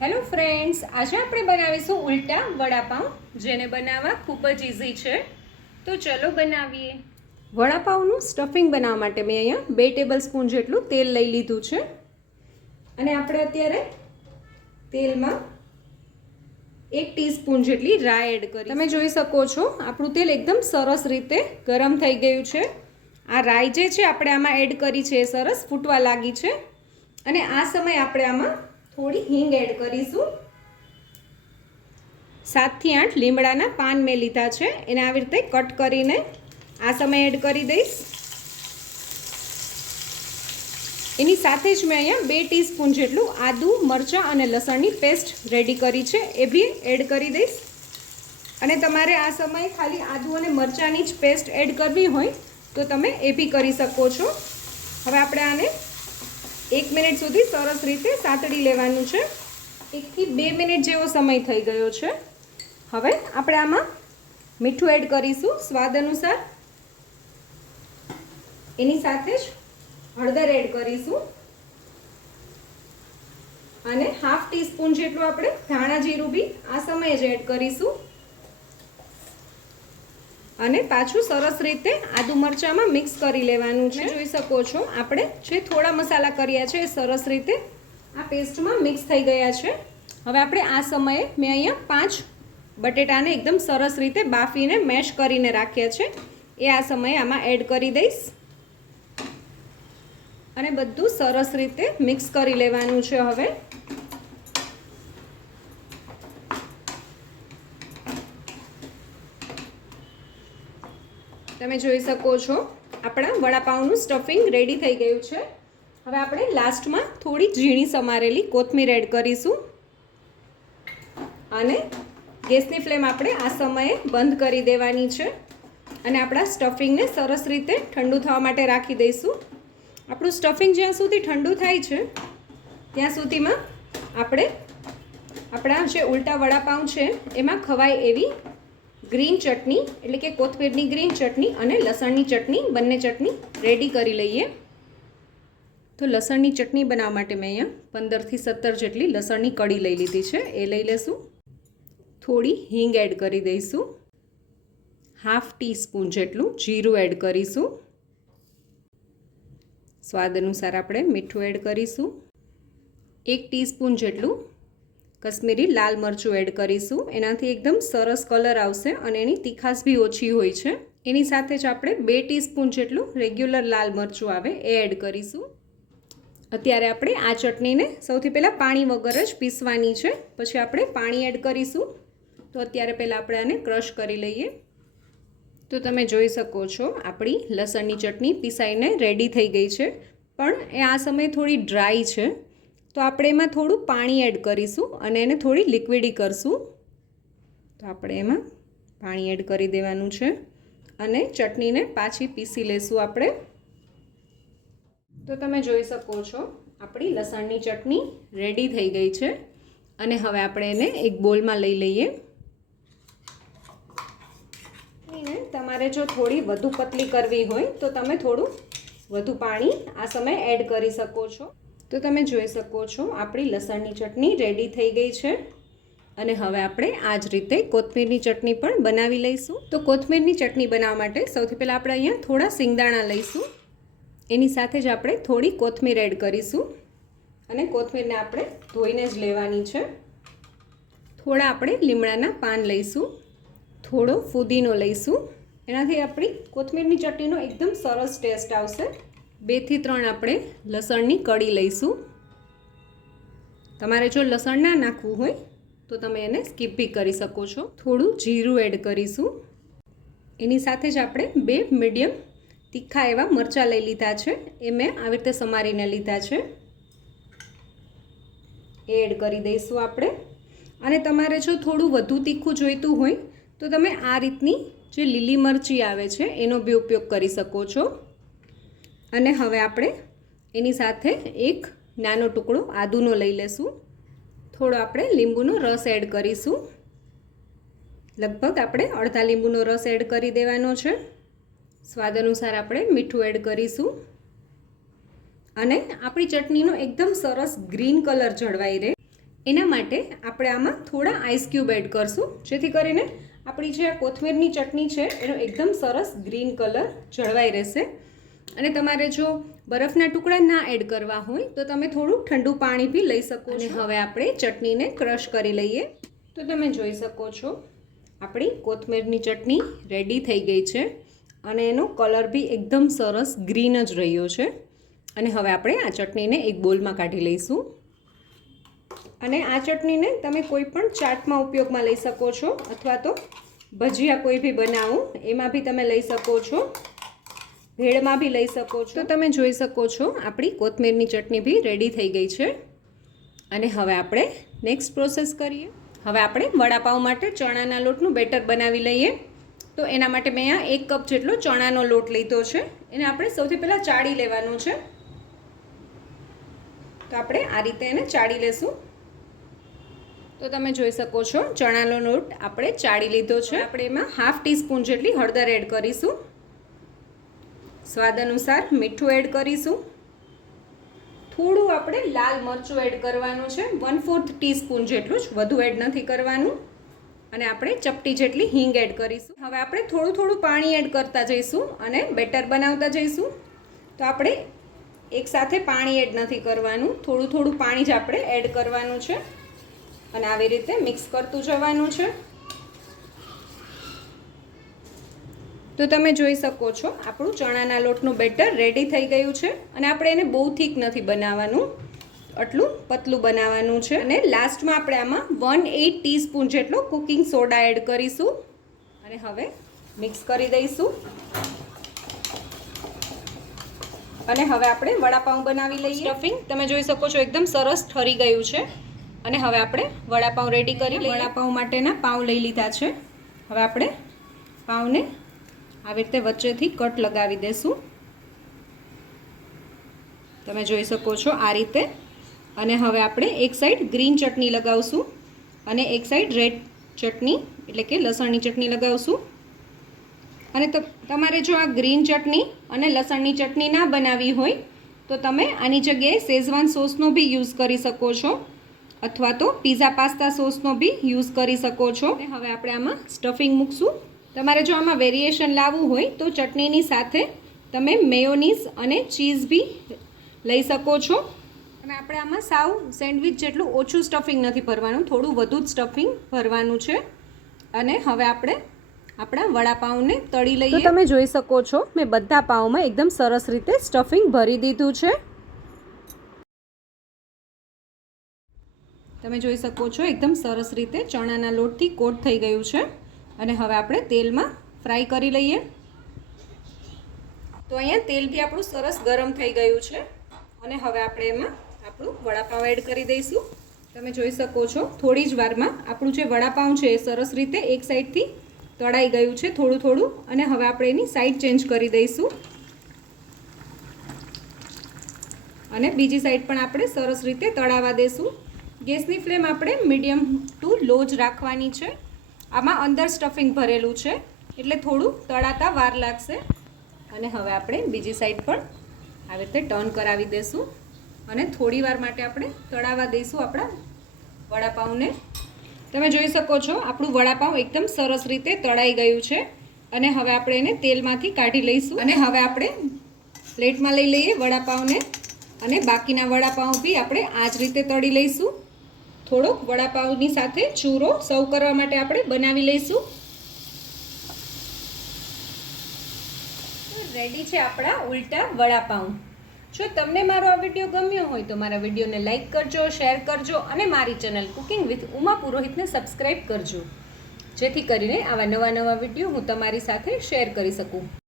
Hello friends આજે આપણે બનાવીશું ઉલટા વડાપાઉં, જેને બનાવવા ખૂબ જ ઇઝી છે. તો ચલો બનાવીએ. વડાપાઉંનું સ્ટફિંગ બનાવવા માટે મેં અહીંયા બે ટેબલ સ્પૂન જેટલું તેલ લઈ લીધું છે. અને આપણે અત્યારે તેલમાં એક ટીસ્પૂન જેટલી રાય એડ કરી તમે જોઈ શકો છો, આપણું તેલ એકદમ સરસ રીતે ગરમ થઈ ગયું છે. આ રાઈ જે છે, આપણે આમાં એડ કરી છે, એ સરસ ફૂટવા લાગી છે. અને આ સમય આપણે આમાં થોડી હિંગ એડ કરીશું. સાતથી આઠ લીમડાના પાન મેં લીધા છે. એને આવી રીતે કટ કરીને આ સમયે એડ કરી દઈશ. એની સાથે જ મેં અહીંયા બે ટીસ્પૂન જેટલું આદું, મરચાં અને લસણની પેસ્ટ રેડી કરી છે. એ બી એડ કરી દઈશ. અને તમારે આ સમયે ખાલી આદુ અને મરચાંની જ પેસ્ટ એડ કરવી હોય તો તમે એ બી કરી શકો છો. હવે આપણે આને એક મિનિટ સુધી સરસ રીતે સાતડી લેવાનું છે. એકથી બે મિનિટ જેવો સમય થઈ ગયો છે. હવે આપણે આમાં મીઠું એડ કરીશું સ્વાદ અનુસાર. એની સાથે જ હળદર એડ કરીશું. અને હાફ ટીસ્પૂન જેટલું આપણે ધાણા જીરું બી આ સમયે જ એડ કરીશું. અને પાછું સરસ રીતે આદુ મરચાંમાં મિક્સ કરી લેવાનું છે. જોઈ શકો છો, આપણે જે થોડા મસાલા કર્યા છે એ સરસ રીતે આ પેસ્ટમાં મિક્સ થઈ ગયા છે. હવે આપણે આ સમયે મેં અહીંયા પાંચ બટેટાને એકદમ સરસ રીતે બાફીને મેશ કરીને રાખ્યા છે. એ આ સમયે આમાં એડ કરી દઈશ. અને બધું સરસ રીતે મિક્સ કરી લેવાનું છે હવે. તમે જોઈ શકો છો, આપણા વડાપાઉંનું સ્ટફિંગ રેડી થઈ ગયું છે. હવે આપણે લાસ્ટમાં થોડી ઝીણી સમારેલી કોથમીર એડ કરીશું. અને ગેસની ફ્લેમ આપણે આ સમયે બંધ કરી દેવાની છે. અને આપણા સ્ટફિંગને સરસ રીતે ઠંડુ થવા માટે રાખી દઈશું. આપણું સ્ટફિંગ જ્યાં સુધી ઠંડુ થાય છે, ત્યાં સુધીમાં આપણે આપણા જે ઉલટા વડાપાઉં છે, એમાં ખવાય એવી ગ્રીન ચટણી, એટલે કે કોથમીરની ગ્રીન ચટણી અને લસણની ચટણી, બંને ચટણી રેડી કરી લઈએ. તો લસણની ચટણી બનાવવા માટે મેં અહીંયા પંદરથી સત્તર જેટલી લસણની કડી લઈ લીધી છે. એ લઈ લેશું. થોડી હિંગ એડ કરી દઈશું. હાફ ટીસ્પૂન જેટલું જીરું એડ કરીશું. સ્વાદ અનુસાર આપણે મીઠું એડ કરીશું. એક ટીસ્પૂન જેટલું કશ્મીરી લાલ મરચું એડ કરીશું. એનાથી એકદમ સરસ કલર આવશે અને એની તીખાશ બી ઓછી હોય છે. એની સાથે જ આપણે બે ટીસ્પૂન જેટલું રેગ્યુલર લાલ મરચું આવે એ એડ કરીશું. અત્યારે આપણે આ ચટણીને સૌથી પહેલાં પાણી વગર જ પીસવાની છે. પછી આપણે પાણી એડ કરીશું. તો અત્યારે પહેલાં આપણે આને ક્રશ કરી લઈએ. તો તમે જોઈ શકો છો, આપણી લસણની ચટણી પીસાઈને રેડી થઈ ગઈ છે. પણ એ આ સમયે થોડી ડ્રાય છે. તો આપણે એમાં થોડું પાણી એડ કરીશું અને એને થોડી લિક્વિડી કરશું. તો આપણે એમાં પાણી એડ કરી દેવાનું છે અને ચટણીને પાછી પીસી લેશું આપણે. તો તમે જોઈ શકો છો, આપણી લસણની ચટણી રેડી થઈ ગઈ છે અને હવે આપણે એને એક બોલમાં લઈ લઈએ. તમારે જો થોડી વધુ પતલી કરવી હોય તો તમે થોડું વધુ પાણી આ સમયે એડ કરી શકો છો. તો તમે જોઈ શકો છો, આપણી લસણની ચટણી રેડી થઈ ગઈ છે. અને હવે આપણે આ જ રીતે કોથમીરની ચટણી પણ બનાવી લઈશું. તો કોથમીરની ચટણી બનાવવા માટે સૌથી પહેલાં આપણે અહીંયા થોડા સિંગદાણા લઈશું. એની સાથે જ આપણે થોડી કોથમીર એડ કરીશું. અને કોથમીરને આપણે ધોઈને જ લેવાની છે. થોડા આપણે લીમડાના પાન લઈશું. થોડો ફુદીનો લઈશું. એનાથી આપણી કોથમીરની ચટણીનો એકદમ સરસ ટેસ્ટ આવશે. બેથી ત્રણ આપણે લસણની કળી લઈશું. તમારે જો લસણ ના નાખવું હોય તો તમે એને સ્કીપ બી કરી શકો છો. થોડું જીરું એડ કરીશું. એની સાથે જ આપણે બે મીડિયમ તીખા એવા મરચાં લઈ લીધા છે. એ મેં આવી રીતે સમારીને લીધા છે. એ એડ કરી દઈશું આપણે. અને તમારે જો થોડું વધુ તીખું જોઈતું હોય તો તમે આ રીતની જે લીલી મરચી આવે છે એનો બી ઉપયોગ કરી શકો છો. અને હવે આપણે એની સાથે એક નાનો ટુકડો આદુનો લઈ લેશું. થોડો આપણે લીંબુનો રસ એડ કરીશું. લગભગ આપણે અડધા લીંબુનો રસ એડ કરી દેવાનો છે. સ્વાદ અનુસાર આપણે મીઠું એડ કરીશું. અને આપણી ચટણીનો એકદમ સરસ ગ્રીન કલર જળવાઈ રહે. એના માટે આપણે આમાં થોડા આઈસ ક્યુબ એડ કરશું. જેથી કરીને આપણી જે કોથમીરની ચટણી છે, એનો એકદમ સરસ ગ્રીન કલર જળવાઈ રહેશે. અને તમારે જો બરફના ટુકડા ના એડ કરવા હોય તો તમે થોડું ઠંડુ પાણી બી લઈ શકો અને હવે આપણે ચટણીને ક્રશ કરી લઈએ. તો તમે જોઈ શકો છો આપણી કોથમીરની ચટણી રેડી થઈ ગઈ છે અને એનો કલર બી એકદમ સરસ ગ્રીન જ રહ્યો છે. અને હવે આપણે આ ચટણીને એક બોલમાં કાઢી લઈશું. અને આ ચટણીને તમે કોઈ પણ ચાટમાં ઉપયોગમાં લઈ શકો છો અથવા તો ભજીયા કોઈ બી બનાવો એમાં બી તમે લઈ શકો છો. ભેળમાં બી લઈ શકો છો. તો તમે જોઈ શકો છો, આપણી કોથમીરની ચટણી બી રેડી થઈ ગઈ છે. અને હવે આપણે નેક્સ્ટ પ્રોસેસ કરીએ. હવે આપણે વડાપાઉં માટે ચણાના લોટનું બેટર બનાવી લઈએ. તો એના માટે મેં આ એક કપ જેટલો ચણાનો લોટ લીધો છે. એને આપણે સૌથી પહેલાં ચાળી લેવાનું છે. તો આપણે આ રીતે એને ચાળી લેશું. તો તમે જોઈ શકો છો, ચણાનો લોટ આપણે ચાળી લીધો છે. આપણે એમાં હાફ ટીસ્પૂન જેટલી હળદર એડ કરીશું. સ્વાદ અનુસાર મીઠું એડ કરીશું. થોડું આપણે લાલ મરચું એડ કરવાનું છે. વન ફોર્થ ટીસ્પૂન જેટલું જ વધુ એડ નથી કરવાનું. અને આપણે ચપટી જેટલી હિંગ એડ કરીશું. હવે આપણે થોડું થોડું પાણી એડ કરતા જઈશું અને બેટર બનાવતા જઈશું. તો આપણે એકસાથે પાણી એડ નથી કરવાનું. થોડું થોડું પાણી જ આપણે એડ કરવાનું છે. અને આવી રીતે મિક્સ કરતું જવાનું છે. તો તમે જોઈ શકો છો આપણું ચણાના લોટનું બેટર રેડી થઈ ગયું છે અને આપણે એને બહુ થીક નથી બનાવવાનું આટલું પતલું બનાવવાનું છે. અને લાસ્ટમાં આપણે આમાં વન એટ ટીસ્પૂન જેટલો કુકિંગ સોડા એડ કરીશું. અને હવે મિક્સ કરી દઈશું. અને હવે આપણે વડાપાઉં બનાવી લઈએ. સ્ટફિંગ તમે જોઈ શકો છો એકદમ સરસ ઠરી ગયું છે. અને હવે આપણે વડાપાઉં રેડી કરી વડાપાઉં માટેના પાઉં લઈ લીધા છે. હવે આપણે પાઉંને આવી રીતે વચ્ચેથી કટ લગાવી દેશું. તમે જોઈ શકો છો આ રીતે. અને હવે આપણે એક સાઈડ ગ્રીન ચટણી લગાવશું અને એક સાઈડ રેડ ચટણી, એટલે કે લસણની ચટણી લગાવશું. અને તમારે જો આ ગ્રીન ચટણી અને લસણની ચટણી ના બનાવી હોય, તો તમે આની જગ્યાએ શેઝવાન સોસનો બી યુઝ કરી શકો છો. અથવા તો પીઝા પાસ્તા સોસનો બી યુઝ કરી શકો છો. હવે આપણે આમાં સ્ટફિંગ મૂકશું. તમારે જો આમાં વેરિએશન લાવવું હોય તો ચટણીની સાથે તમે મેયોનીઝ અને ચીઝ બી લઈ શકો છો. અને આપણે આમાં સાવ સેન્ડવિચ જેટલું ઓછું સ્ટફિંગ નથી ભરવાનું થોડું વધુ જ સ્ટફિંગ ભરવાનું છે. અને હવે આપણે આપણા વડાપાઉંને તળી લઈએ. તો તમે જોઈ શકો છો મેં બધા પાઉંમાં એકદમ સરસ રીતે સ્ટફિંગ ભરી દીધું છે. તમે જોઈ શકો છો એકદમ સરસ રીતે ચણાના લોટથી કોટ થઈ ગયું છે. અને હવે આપણે તેલમાં ફ્રાય કરી લઈએ. તો અહીંયા તેલ બી આપણું સરસ ગરમ થઈ ગયું છે. અને હવે આપણે એમાં આપણું વડાપાઉં એડ કરી દઈશું. તમે જોઈ શકો છો, થોડી જ વારમાં આપણું જે વડાપાઉં છે એ સરસ રીતે એક સાઈડથી તળાઈ ગયું છે થોડું થોડું. અને હવે આપણે એની સાઈડ ચેન્જ કરી દઈશું. અને બીજી સાઈડ પણ આપણે સરસ રીતે તળાવવા દઈશું ગેસની ફ્લેમ આપણે મીડિયમ ટુ લો જ રાખવાની છે. આમાં અંદર સ્ટફિંગ ભરેલું છે. એટલે થોડું તળાતા વાર લાગશે. અને હવે આપણે બીજી સાઈડ પણ આવી રીતે ટર્ન કરાવી દઈશું અને થોડી વાર માટે આપણે તળાવવા દઈશું આપણા વડાપાઉંને. તમે જોઈ શકો છો, આપણું વડાપાઉં એકદમ સરસ રીતે તળાઈ ગયું છે. અને હવે આપણે એને તેલમાંથી કાઢી લઈશું. અને હવે આપણે પ્લેટમાં લઈ લઈએ વડાપાઉંને. અને બાકીના વડાપાઉં બી આપણે આ જ રીતે તળી લઈશું. થોડોક વડાપાઉંની સાથે ચૂરો સર્વ કરવા માટે આપણે બનાવી લઈશું. રેડી છે આપણા ઉલટા વડાપાઉં જો તમને મારો આ વીડિયો ગમ્યો હોય તો મારા વિડીયોને લાઇક કરજો શેર કરજો અને મારી ચેનલ કુકિંગ વિથ ઉમા પુરોહિતને સબસ્ક્રાઈબ કરજો. જેથી કરીને આવા નવા નવા વીડિયો હું તમારી સાથે શેર કરી શકું.